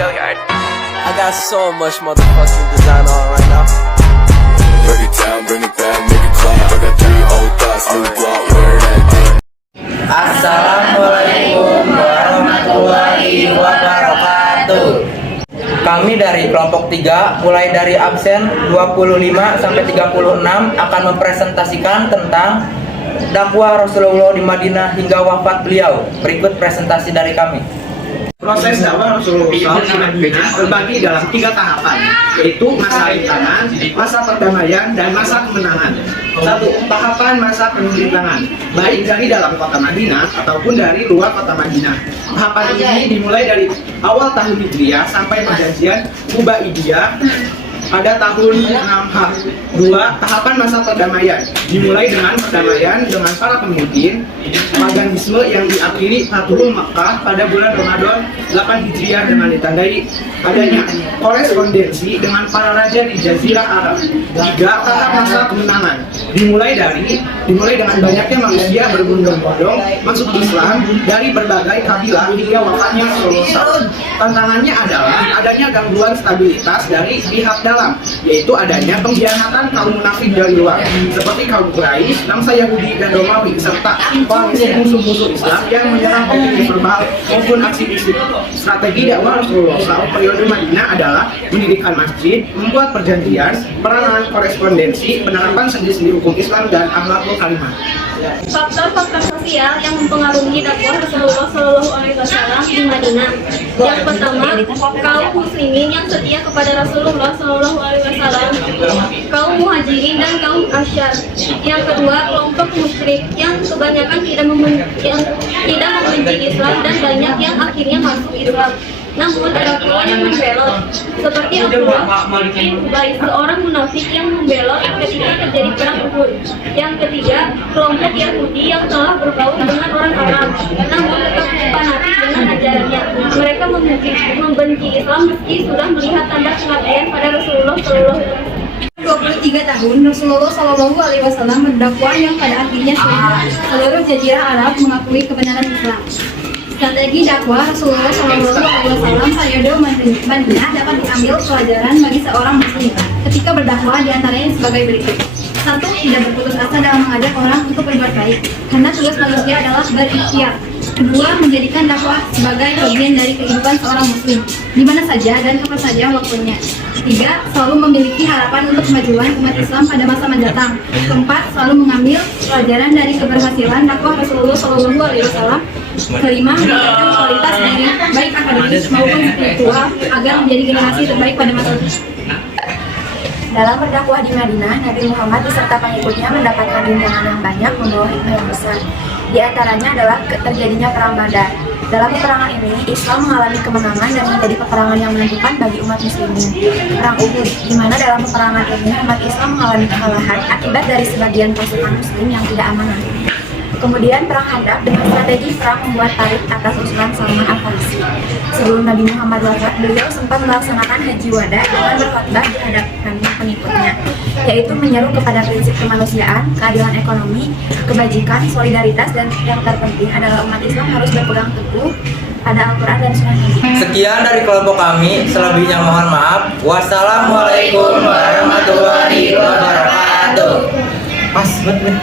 I got so much motherfucking design on right now. Break it down, bring it back, make it clap. I got 3 old thoughts, new block, where that. Assalamualaikum warahmatullahi wabarakatuh. Kami dari kelompok 3 mulai dari absen 25 sampai 36 akan mempresentasikan tentang dakwah Rasulullah di Madinah hingga wafat beliau. Berikut presentasi dari kami. Proses dakwah Rasulullah di Madinah terbagi dalam 3 tahapan, yaitu masa rintangan, masa perdamaian, dan masa kemenangan. 1. Tahapan masa penerintangan, baik dari dalam kota Madinah ataupun dari luar kota Madinah. Tahapan ini dimulai dari awal tahun Hijriah sampai perjanjian Hudaybiyah pada tahun 6H. 2. Tahapan masa perdamaian, dimulai dengan perdamaian dengan para pemimpin paganisme yang diakhiri Fathul Makkah pada bulan Ramadan 8 Hijriah dengan ditandai adanya korespondensi dengan para raja di Jazirah Arab. 3. Tahap masa kemenangan, dimulai dengan banyaknya manusia berbondong-bondong masuk Islam dari berbagai kabilah hingga wafatnya Rasulullah. Tantangannya adalah adanya gangguan stabilitas dari pihak dalam, yaitu adanya pengkhianatan kaum munafik dari luar seperti kaum Quraisy, bangsa Yahudi dan Romawi, serta musuh-musuh Islam yang menyerang opini verbal maupun aksi fisik. Strategi dakwah Rasulullah SAW periode Madinah adalah mendirikan masjid, membuat perjanjian, penanganan korespondensi, penerapan sendi-sendi hukum Islam, dan akhlakul karimah. Faktor-faktor sosial yang mempengaruhi dakwah Rasulullah SAW di Madinah. Yang pertama, kaum muslimin yang setia kepada Rasulullah SAW, kaum muhajirin dan kaum asyar. Yang kedua, kelompok musyrik yang kebanyakan tidak membenci Islam dan banyak yang akhirnya masuk Islam. Namun ada pula yang membelot, seperti Abdullah bin Ubay, seorang munafik yang membelot ketika terjadi perang Uhud. Yang ketiga, kelompok Yahudi yang telah bergaul dengan orang Arab, namun tetap fanatik dengan ajarannya. Mereka membenci Islam meski sudah melihat tanda kematian pada Rasulullah SAW. 23 tahun Rasulullah SAW berdakwah yang pada akhirnya seluruh Jazirah Arab mengakui kebenaran Islam. Strategi dakwah Rasulullah SAW periode Madinah dapat diambil pelajaran bagi seorang muslim ketika berdakwah, diantaranya sebagai berikut. 1. Tidak berputus asa dalam mengajak orang untuk berbuat baik, karena tugas manusia adalah berikhtiar. 2. Menjadikan dakwah sebagai bagian dari kehidupan seorang muslim, di mana saja dan kapan saja waktunya. 3. Selalu memiliki harapan untuk kemajuan umat Islam pada masa mendatang. 4. Selalu mengambil pelajaran dari keberhasilan dakwah Rasulullah SAW. 5. Meningkatkan kualitas diri baik akademis maupun spiritual agar menjadi generasi terbaik pada masa depan. Dalam berdakwah di Madinah, Nabi Muhammad beserta pengikutnya mendapatkan rintangan yang banyak membawa hikmah yang besar. Di antaranya adalah terjadinya perang Badar. Dalam peperangan ini, Islam mengalami kemenangan dan menjadi peperangan yang menentukan bagi umat muslimin. Perang Uhud, di mana dalam peperangan ini umat Islam mengalami kekalahan akibat dari sebagian pasukan muslim yang tidak amanah. Kemudian perang Khandaq dengan strategi perang membuat tarik atas usulan Salman Al-Farisi. Sebelum Nabi Muhammad wafat, beliau sempat melaksanakan haji wada dengan berkhutbah di hadapan pengikutnya, yaitu menyeru kepada prinsip kemanusiaan, keadilan ekonomi, kebajikan, solidaritas, dan yang terpenting adalah umat Islam harus berpegang teguh pada Al-Quran dan Sunnah Nabi. Sekian dari kelompok kami, selebihnya mohon maaf. Wassalamualaikum warahmatullahi wabarakatuh. Pas, betul.